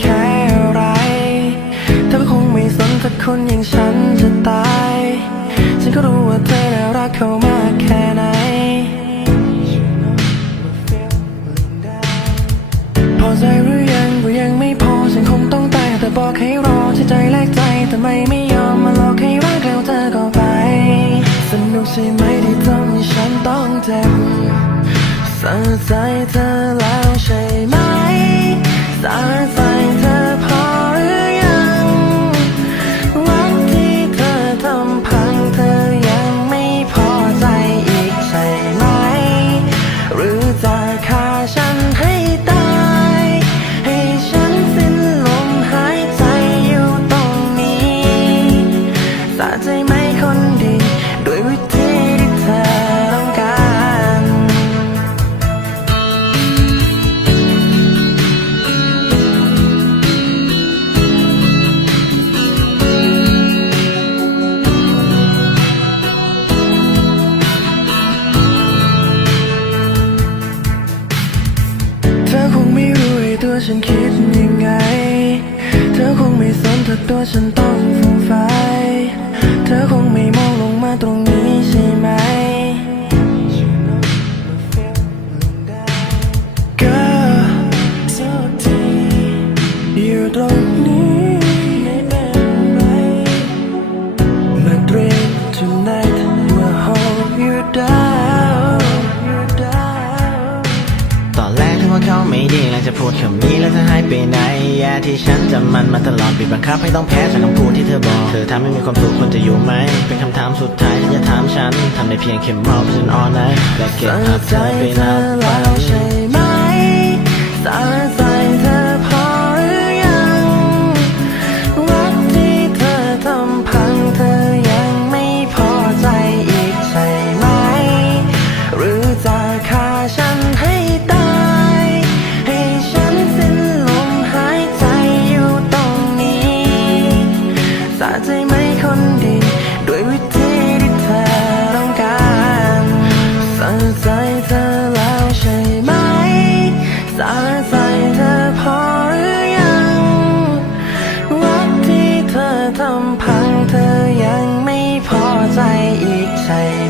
แค่อะไร เธอคงไม่สนถ้าคนอย่างฉันจะตาย ฉันก็รู้ว่าเธอน่ารักเขามากแค่ไหน พอใจหรือยังก็ยังไม่พอ ฉันคงต้องตายแต่บอกให้รอที่ใจแลกใจแต่ไม่ไม่ยอมมาหลอกให้รักแล้วเธอก็ไป สนุกใช่ไหมที่ทำให้ฉันต้องเจ็บสะใจเธอแล้ว ใจไหมคนดีด้วยวิธีที่เธอต้องการ เธอคงไม่รู้ไอ้ตัวฉันคิดยังไง เธอคงไม่สนถ้าตัวฉันต้องฟูมไฟายเธอคงไม่มองลงมาตรงนี้ใช่ไหมก็สักทีอยู่ตรงนี้ ไม่ดีแล้วจะพูดคำนี้แล้วจะหายไปไหนแย่ที่ฉันจำมันมาตลอดบีบบังคับให้ต้องแพ้จากคำพูดที่เธอบอก เธอทำให้มีความสุขคนจะอยู่ไหม เป็นคำถามสุดท้ายที่จะถามฉันทำได้เพียงแค่เมาเพราะฉันอ่อนไหนและเก็บภาพเธอไปนับวัแล้วนไป ใจเธอแล้วใช่ไหม สาใจเธอพอหรือยังรักที่เธอทำพังเธอยังไม่พอใจอีกใช่ไหม